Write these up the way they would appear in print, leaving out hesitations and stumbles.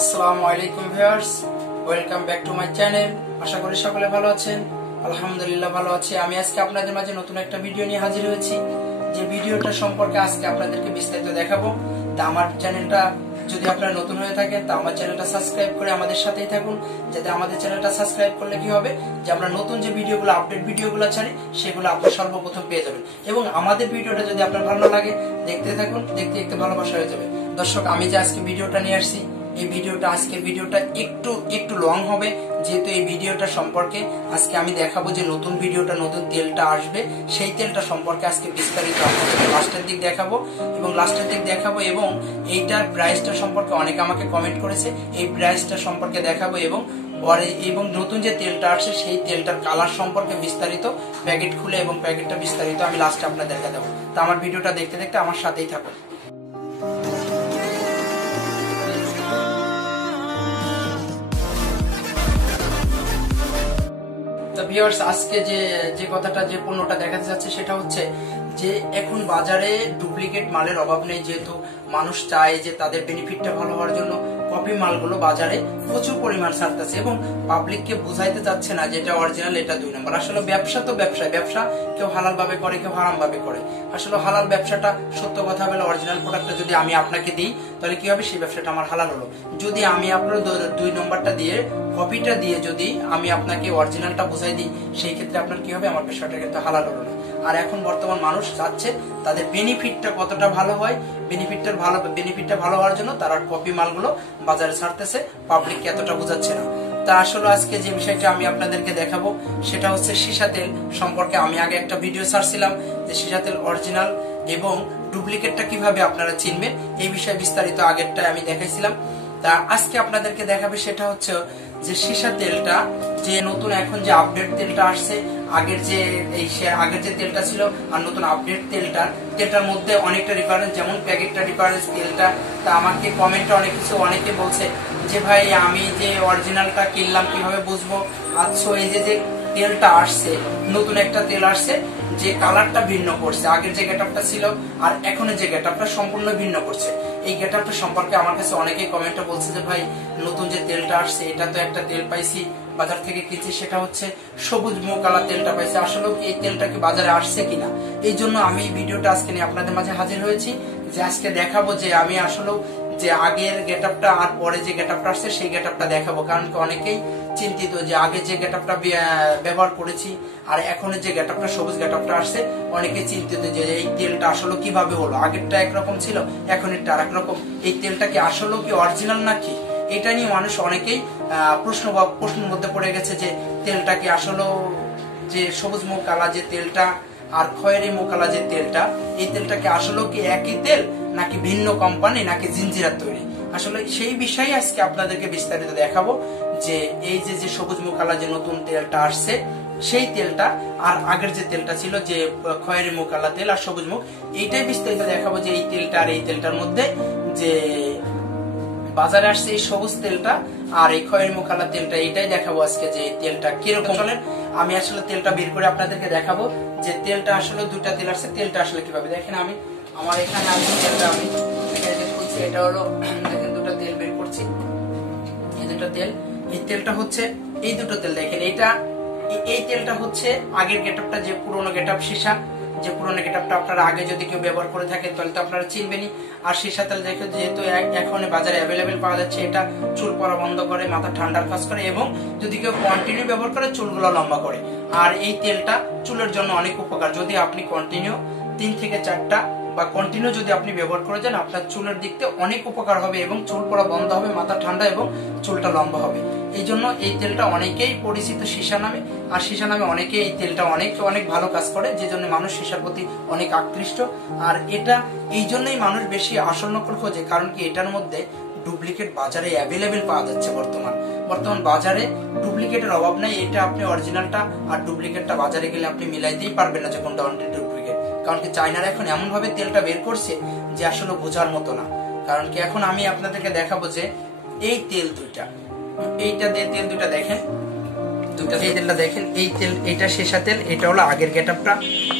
আসসালামু আলাইকুম viewers, welcome back to my channel. আশা করি সকলে ভালো আছেন। আলহামদুলিল্লাহ ভালো আছি। আমি আজকে আপনাদের মাঝে নতুন একটা ভিডিও নিয়ে হাজির হয়েছি। যে ভিডিওটা সম্পর্কে আজকে আপনাদেরকে বিস্তারিত দেখাবো। তা আমার চ্যানেলটা যদি আপনারা নতুন হয়ে থাকেন তা আমার চ্যানেলটা সাবস্ক্রাইব করে আমাদের সাথেই থাকুন। যাতে আমাদের চ্যানেলটা সাবস্ক্রাইব করলে কি হবে যে আমরা নতুন যে ভিডিওগুলো আপডেট ভিডিওগুলো ছাড়ি সেগুলো আপনি সর্বপ্রথম পেয়ে যাবেন। এবং আমাদের ভিডিওটা যদি আপনার ভালো লাগে দেখতে থাকুন, দেখতে দেখতে ভালোবাসা হয়ে যাবে। দর্শক, আমি যে আজকে ভিডিওটা নিয়ে আসছি এই ভিডিওটা আজকের ভিডিওটা একটু লং হবে, যেহেতু এই ভিডিওটা সম্পর্কে আজকে আমি দেখাবো যে নতুন ভিডিওটা নতুন তেলটা আসবে সেই তেলটা সম্পর্কে আজকে বিস্তারিত আপনাদের লাস্টের দিক দেখাবো এবং এইটার প্রাইসটা সম্পর্কে অনেকে আমাকে কমেন্ট করেছে, এই প্রাইসটা সম্পর্কে দেখাবো এবং নতুন যে তেলটা আসছে সেই তেলটার কালার সম্পর্কে বিস্তারিত প্যাকেট খুলে এবং প্যাকেটটা বিস্তারিত আমি লাস্টে আপনাদের দেখা দেবো। তো আমার ভিডিওটা দেখতে দেখতে আমার সাথেই থাকুন। ভিউয়ার্স, আজকে যে কথাটা যে পণ্যটা দেখাতে যাচ্ছে সেটা হচ্ছে যে এখন বাজারে ডুপ্লিকেট মালের অভাব নেই, যেহেতু মানুষ চায় যে তাদের বেনিফিটটা ভালো হওয়ার জন্য কপি মালগুলো বাজারে প্রচুর পরিমাণ ছাড়তেছে এবং পাবলিককে বুঝাইতে চাচ্ছে না যেটা অরিজিনাল এটা 2 নম্বর। আসলে ব্যবসা তো ব্যবসা কেউ হালাল ভাবে করে কেউ হারাম ভাবে করে। আসলে হালাল ব্যবসাটা সত্য কথা বলে অরিজিনাল প্রোডাক্টটা যদি আমি আপনাকে দিই তাহলে কি হবে, সেই ব্যবসাটা আমার হালাল হলো। যদি আমি আপনার 2 নম্বরটা দিয়ে কপিটা দিয়ে যদি আমি আপনাকে অরিজিনালটা বুঝাই দিই সেই ক্ষেত্রে আপনার কি হবে, আমার ব্যবসাটা কিন্তু হালাল হলো না। আর এখন বর্তমান মানুষ চাচ্ছে তাদের বেনিফিটটা কতটা ভালো হয়, বেনিফিটটা ভালো হওয়ার জন্য তারা কপি মালগুলো বাজারে ছাড়তেছে, পাবলিক এতটা বোঝাচ্ছে না। তা আসলে আজকে যে বিষয়টা আমি আপনাদেরকে দেখাবো সেটা হচ্ছে সীসা তেল সম্পর্কে। আমি আগে একটা ভিডিও ছাড়ছিলাম যে সীসা তেল অরিজিনাল এবং ডুপ্লিকেটটা কিভাবে আপনারা চিনবেন, এই বিষয়ে বিস্তারিত আগেরটা আমি দেখাইছিলাম। তা আজকে আপনাদেরকে দেখাবে সেটা হচ্ছে যে সীসা তেলটা যে নতুন এখন যে আপডেট তেলটা আসছে, আগের যে তেলটা ছিল আর নতুন আপডেট তেলটার মধ্যে অনেকটা ডিফারেন্স, যেমন প্যাকেটটা ডিফারেন্স তেলটা। তা আমাকে কমেন্টে অনেকে বলছে যে ভাই আমি যে অরিজিনালটা কিনলাম কিভাবে বুঝবো। আচ্ছা, এই যে তেলটা আসছে, নতুন একটা তেল আসছে যে কালারটা ভিন্ন করছে, আগের যে গেটআপটা ছিল আর এখনের যে গেটআপটা সম্পূর্ণ ভিন্ন করছে। এই গেটআপটা সম্পর্কে আমার কাছে অনেকেই কমেন্টে বলছে যে ভাই নতুন যে তেলটা আসছে এটা তো একটা তেল পাইছি বাজার থেকে কিনছি, সেটা হচ্ছে সবুজ মোকালা তেলটা পাইছে। আসলে এই তেলটা কি বাজারে আসছে কিনা, এই জন্য আমি এই ভিডিওটা আজকে নিয়ে আপনাদের মাঝে হাজির হয়েছি যে আজকে দেখাবো যে আমি আসলে যে আগের গেটআপটা আর পরে যে গেটআপটা আসছে সেই গেটআপটা দেখাবো। কারণ অনেকেই চিন্তিত যে আগে যে গেটআপটা ব্যবহার করেছি আর এখন যে গেটআপটা সবুজ গেটআপটা আসছে, অনেকে চিন্তিত যে এই তেলটা আসলে কিভাবে হলো, আগেরটা একরকম ছিল এখন এটা আরেক রকম, এই তেলটা কি আসলে কি অরিজিনাল নাকি, এটা নিয়ে মানুষ অনেকেই প্রশ্নের মধ্যে পড়ে গেছে যে তেলটা কি আসলে যে সবুজ মুখ কালা যে তেলটা আর খয়েরি মুখ কালা যে তেলটা, এই তেলটা কি আসলে কি একই তেল নাকি ভিন্ন কোম্পানি নাকি জিঞ্জিরার তৈরি। আসলে সেই বিষয়ে আজকে আপনাদেরকে বিস্তারিত দেখাবো যে এই যে সবুজ মুখ কালা যে নতুন তেলটা আসছে সেই তেলটা আর আগের যে তেলটা ছিল যে খয়েরি মুখ কালা তেল আর সবুজ মুখ, এইটাই বিস্তারিত দেখাবো যে এই তেলটা আর এই তেলটার মধ্যে যে বাজারে আসছে এই সবুজ তেলটা আর এই খয়েরি মুখ কালা তেলটা, এইটাই দেখাবো আজকে যে এই তেলটা কিরকম। চলেন আমি আসলে তেলটা বের করে আপনাদেরকে দেখাবো যে তেলটা আসলে 2টা তেল আসছে, তেলটা আসলে কিভাবে। দেখেন আমি আমার এখানে আছে তেলটা, আমি খুলছি, এটা হলো দেখেন 2টা তেল বের করছি, এই 2টা তেল। এই তেলটা হচ্ছে এই 2টো তেল দেখেন, এই তেলটা হচ্ছে আগের গেটআপটা যে পুরোনো গেটআপ সীসা, যে পুরোনো গেটআপটা আপনারা আগে যদি কেউ ব্যবহার করে থাকেন তাহলে তো আপনারা চিনবেনই। আর সীসা তেল যেহেতু এখন বাজারে অ্যাভেলেবেল পাওয়া যাচ্ছে, এটা চুল পড়া বন্ধ করে, মাথা ঠান্ডার কাজ করে এবং যদি কেউ কন্টিনিউ ব্যবহার করে চুলগুলো লম্বা করে। আর এই তেলটা চুলের জন্য অনেক উপকার, যদি আপনি কন্টিনিউ 3 থেকে 4টা বা কন্টিনিউ যদি আপনি ব্যবহার করে যান আপনার চুলের দিক থেকে অনেক উপকার হবে এবং চুল পড়া বন্ধ হবে, মাথা ঠান্ডা এবং চুলটা লম্বা হবে। এই জন্য এই তেলটা অনেকেই পরিচিত সীসা নামে, আর সীসা নামে অনেকে এই তেলটা অনেক ভালো কাজ করে, যে জন্য মানুষ সীসার প্রতি অনেক আকৃষ্ট। আর এটা এই জন্যই মানুষ বেশি আসল নকল খোঁজে, কারণ কি এটার মধ্যে ডুপ্লিকেট বাজারে অ্যাভেলেবেল পাওয়া যাচ্ছে। বর্তমান বাজারে ডুপ্লিকেটের অভাব নাই। এটা আপনি অরিজিনালটা আর ডুপ্লিকেটটা বাজারে গেলে আপনি মিলাইতেই পারবেন না যে কোনটা ডুপ্লিকেট। কারণ কি চায়নারা এখন এমন ভাবে তেলটা বের করছে যে আসলে বোঝার মতো না। কারণ কি এখন আমি আপনাদেরকে দেখাবো যে এই তেল 2টা, এইটা দিয়ে তেল 2টা দেখেন, এই তেলটা দেখেন, এই তেল এটা সীসা তেল, এটা হলো আগের গেটআপটা,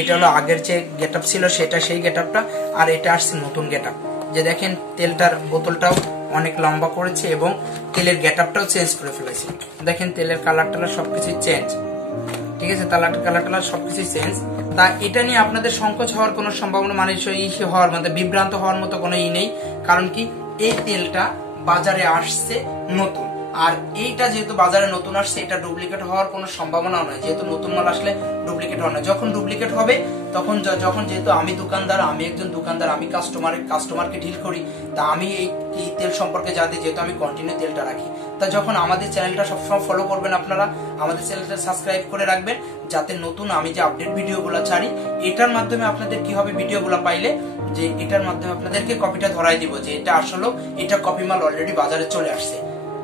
এটা হলো আগের যে গেটআপ ছিল সেটা সেই গেটআপটা, আর এটা আসছে নতুন গেটআপ। যে দেখেন তেলটার বোতলটাও অনেক লম্বা করেছে এবং তেলের গেটআপটাও চেঞ্জ করে ফেলেছে। দেখেন তেলের কালার টালার সবকিছু চেঞ্জ, ঠিক আছে, কালার টালার সবকিছু চেঞ্জ। তা এটা নিয়ে আপনাদের সংকোচ হওয়ার কোনো সম্ভাবনা, মানে হওয়ার মতো বিভ্রান্ত হওয়ার মতো কোনো নেই। কারণ কি এই তেলটা বাজারে আসছে নতুন, আর এইটা যেহেতু বাজারে নতুন আসছে এটা ডুপ্লিকেট হওয়ার কোনো সম্ভাবনা নয়, যেহেতু নতুন মাল আসলে ডুপ্লিকেট হয় না। যখন ডুপ্লিকেট হবে তখন যখন যেহেতু আমি দোকানদার, আমি একজন দোকানদার, আমি কাস্টমারকে ডিল করি, তা আমি এই তেল সম্পর্কে জানি, যেহেতু আমি কন্টিনিউ তেলটা রাখি। তা যখন আমাদের চ্যানেলটা সবসময় ফলো করবেন, আপনারা আমাদের চ্যানেলটা সাবস্ক্রাইব করে রাখবেন, যাতে নতুন আমি যে আপডেট ভিডিওগুলো ছাড়ি এটার মাধ্যমে আপনাদের কি হবে, ভিডিওগুলো পাইলে যে এটার মাধ্যমে আপনাদেরকে কপিটা ধরাই দিব যে এটা আসলে এটা কপি মাল অলরেডি বাজারে চলে আসছে,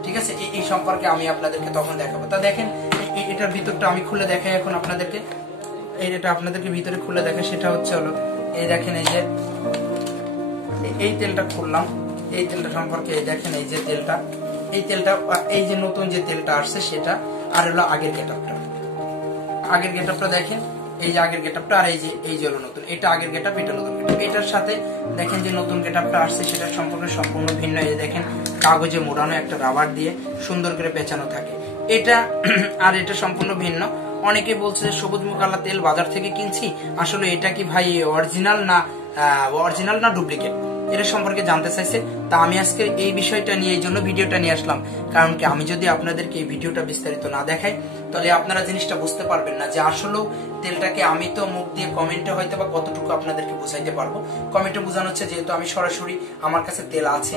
ঠিক আছে। এই সম্পর্কে আমি আপনাদেরকে তখন দেখাবো। তা দেখেন এটার ভিতরটা আমি খুলে দেখাই এখন আপনাদেরকে। এটা আপনাদেরকে ভিতরে খুলে দেখে, সেটা হচ্ছে হলো এই দেখেন, এই যে এই তেলটা খুললাম, এই তেলটা সম্পর্কে এই দেখেন, এই যে তেলটা, এই তেলটা, এই যে নতুন যে তেলটা আসছে সেটা, আর হলো আগের গেটআপটা দেখেন, এই যে আগের গেটআপটা, আর এই যে হলো নতুন, এটা আগের গেটআপ, এটা নতুন গেটআপ। এটার সাথে দেখেন যে নতুন গেটআপটা আসছে সেটা সম্পূর্ণ ভিন্ন। এই দেখেন কাগজে মোড়ানো, একটা রাবার দিয়ে সুন্দর করে পেঁচানো থাকে এটা, আর এটা সম্পূর্ণ ভিন্ন। অনেকে বলছে যে সবুজমুখ কালা তেল বাজার থেকে কিনছি, আসলে এটা কি ভাই অরিজিনাল না ডুপ্লিকেট, এটা সম্পর্কে জানতে চাইছে। তা আমি আজকে এই বিষয়টা নিয়ে এই জন্য ভিডিওটা নিয়ে আসলাম, কারণ কি আমি যদি আপনাদেরকে এই ভিডিওটা বিস্তারিত না দেখাই তাহলে আপনারা জিনিসটা বুঝতে পারবেন না যে আসলেও তেলটাকে, আমি তো মুখ দিয়ে কমেন্টে হয়তো বা কতটুকু আপনাদেরকে বোঝাইতে পারবো। কমেন্টে বোঝানো হচ্ছে, যেহেতু আমি সরাসরি আমার কাছে তেল আছে,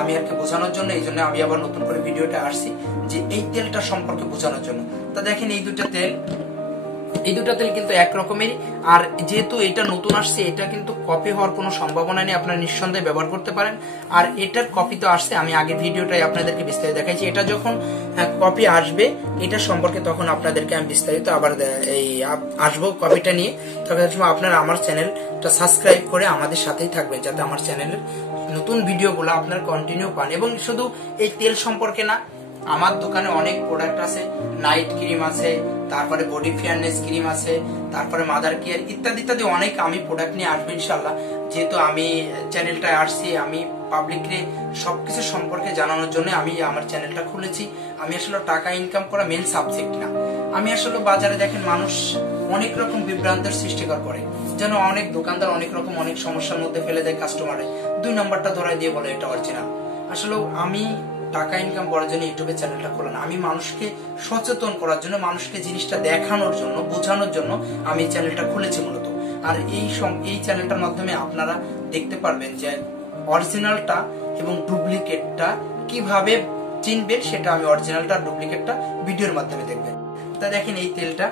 আমি আর কি বোঝানোর জন্য, এই জন্য আমি আবার নতুন করে ভিডিওটা আসছি যে এই তেলটা সম্পর্কে বোঝানোর জন্য। তা দেখেন এই দুটা তেল কিন্তু একরকমেরই, আর যেহেতু এটা নতুন আসছে এটা কিন্তু কপি হওয়ার কোনো সম্ভাবনা নেই, আপনারা নিঃসন্দেহে ব্যবহার করতে পারেন। আর এটার কপি তো আসছে, আমি আগে ভিডিওটাই আপনাদেরকে বিস্তারিত দেখাইছি। এটা যখন কপি আসবে এটা সম্পর্কে তখন আপনাদেরকে আমি বিস্তারিত আবার আসবো কপিটা নিয়ে। তখন আপনারা আমার চ্যানেলটা সাবস্ক্রাইব করে আমাদের সাথেই থাকবেন, যাতে আমার চ্যানেলের নতুন ভিডিওগুলো আপনারা কন্টিনিউ পান। এবং শুধু এই তেল সম্পর্কে না, আমার দোকানে অনেক প্রোডাক্ট আছে, নাইট ক্রিম আছে, তারপরে বডি ফেয়ারনেস ক্রিম আছে, তারপরে মাদার কেয়ার ইত্যাদি ইত্যাদি অনেক আমি প্রোডাক্ট নিয়ে আসবো ইনশাল্লাহ। যেহেতু আমি চ্যানেলটায় আসছি, আমি পাবলিকরে সবকিছু সম্পর্কে জানানোর জন্য আমি আমার চ্যানেলটা খুলেছি। আমি আসলে টাকা ইনকাম করা মেন সাবজেক্ট না। আমি আসলে বাজারে দেখেন মানুষ অনেক রকম বিভ্রান্তের সৃষ্টিকর করে, যেন অনেক দোকানদার অনেক রকম অনেক সমস্যার মধ্যে ফেলে দেয় কাস্টমারে, 2 নম্বরটা ধরাই দিয়ে বলে এটা অরিজিনাল। আসলে আমি টাকা ইনকাম করার জন্য ইউটিউবে চ্যানেলটা খোলা না, আমি মানুষকে সচেতন করার জন্য, মানুষকে জিনিসটা দেখানোর জন্য, বোঝানোর জন্য আমি চ্যানেলটা খুলেছি মূলত। আর এই চ্যানেলটার মাধ্যমে আপনারা দেখতে পারবেন যে অরিজিনালটা এবং ডুপ্লিকেটটা কিভাবে চিনবেন, সেটা আমি অরিজিনালটা আর ডুপ্লিকেটটা ভিডিওর মাধ্যমে দেখবেন। তা দেখেন এই তেলটা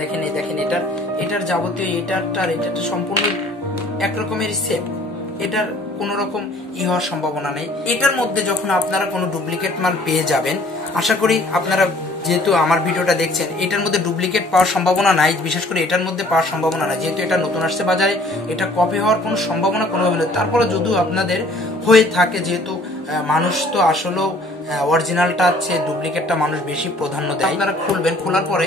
দেখেন, এই দেখেন এটার যাবতীয় এটারটা সম্পূর্ণ একরকমের সেম, এটার কোন রকম হওয়ার সম্ভাবনা নেই। এটার মধ্যে যখন আপনারা কোনো ডুপ্লিকেট মাল পেয়ে যাবেন, আশা করি আপনারা যেহেতু আমার ভিডিওটা দেখছেন, এটার মধ্যে ডুপ্লিকেট পাওয়ার সম্ভাবনা নাই, বিশেষ করে এটার মধ্যে পাওয়ার সম্ভাবনা নাই, যেহেতু এটা নতুন আসছে বাজারে, এটা কপি হওয়ার কোনো সম্ভাবনা কোনোভাবে নেই। তারপরে যদিও আপনাদের হয়ে থাকে, যেহেতু মানুষ তো আসলেও অরিজিনালটা আছে, ডুপ্লিকেটটা মানুষ বেশি প্রাধান্য দেয়। আপনারা খুলবেন, খোলার পরে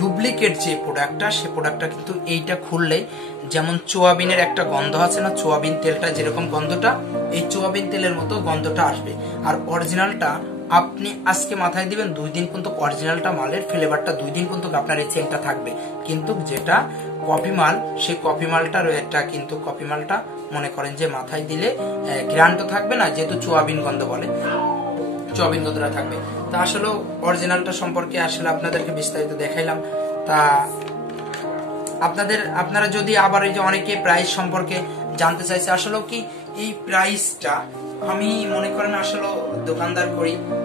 ডুপ্লিকেট যে প্রোডাক্টটা, সেই প্রোডাক্টটা কিন্তু এইটা খুললে, যেমন সোয়াবিনের একটা গন্ধ আছে না, সোয়াবিন তেলটা যেরকম গন্ধটা, এই সোয়াবিন তেলের মতো গন্ধটা আসবে। আর অরিজিনালটা আপনি আজকে মাথায় দিবেন, 2 দিন কিন্তু অরিজিনালটা মালের ফ্লেভারটা 2 দিন কিন্তু আপনার এই চেনটা থাকবে। কিন্তু যেটা কপি মাল, সেই কপি মালটার একটা কিন্তু কপি মালটা মনে করেন যে মাথায় দিলে গ্রান্ট থাকবে না, যেহেতু সোয়াবিন গন্ধ বলে, সোয়াবিন গন্ধটা থাকবে। তা আসলে অরিজিনালটা সম্পর্কে আসলে আপনাদেরকে বিস্তারিত দেখাইলাম। তা আপনারা যদি আবার এই যে অনেকে প্রাইস সম্পর্কে জানতে চাইছে, আসলে কি এই প্রাইসটা আমি মনে করেন আসলে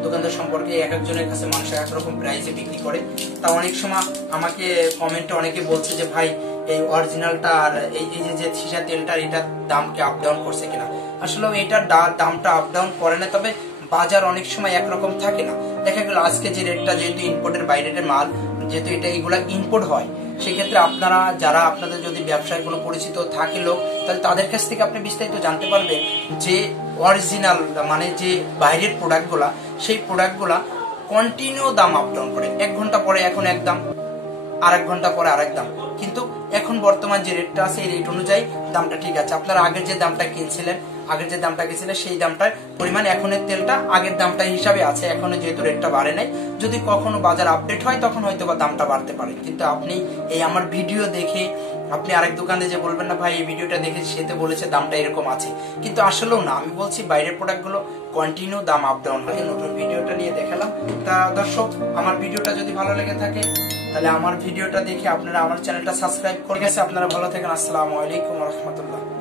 দোকানদার সম্পর্কে এক একজনের কাছে মানুষ একরকম প্রাইসে বিক্রি করে। তা অনেক সময় আমাকে কমেন্টে অনেকে বলছে যে ভাই এই অরিজিনালটা আর এই যে সীসা তেলটার এটার দাম কি আপ ডাউন করছে কিনা। আসলে এটার দামটা আপ ডাউন করে না, তবে বাজার অনেক সময় একরকম থাকে না। দেখা গেল আজকে যে রেটটা, যেহেতু ইম্পোর্টের বাইরের মাল, যেহেতু এগুলা ইম্পোর্ট হয়, সেক্ষেত্রে আপনারা যারা আপনাদের যদি ব্যবসায় কোনো পরিচিত থাকে লোক, তাহলে তাদের কাছ থেকে আপনি বিস্তারিত জানতে পারবেন যে অরিজিনাল মানে যে বাইরের প্রোডাক্টগুলা, সেই প্রোডাক্টগুলা কন্টিনিউ দাম আপ ডাউন করে। 1 ঘন্টা পরে এখন এক দাম, আর 1 ঘন্টা পরে আরেক দাম, কিন্তু এখন বর্তমান যে রেটটা আছে এই রেট অনুযায়ী দামটা ঠিক আছে। আপনারা আগের যে দামটা কিনছিলেন, আগের যে দামটা গেছিল সেই দামটার পরিমাণ এখনের তেলটা আগের দামটা হিসাবে আছে, এখনো যেহেতু রেটটা বাড়ে নাই। যদি কখনো বাজার আপডেট হয় তখন হয়তো বা দামটা বাড়তে পারে। কিন্তু আপনি এই আমার ভিডিও দেখে আপনি আরেক দোকানে যে বলবেন না ভাই এই ভিডিওটা দেখে সেতে বলেছে দামটা এরকম আছে, কিন্তু আসলেও না। আমি বলছি বাইরের প্রোডাক্টগুলো কন্টিনিউ দাম আপ ডাউন হয়। নতুন ভিডিওটা নিয়ে দেখালাম। তা দর্শক, আমার ভিডিওটা যদি ভালো লেগে থাকে তাহলে আমার ভিডিওটা দেখে আপনারা আমার চ্যানেলটা সাবস্ক্রাইব করে গেছে। আপনারা ভালো থাকেন। আসসালামু আলাইকুম ওয়া রাহমাতুল্লাহ।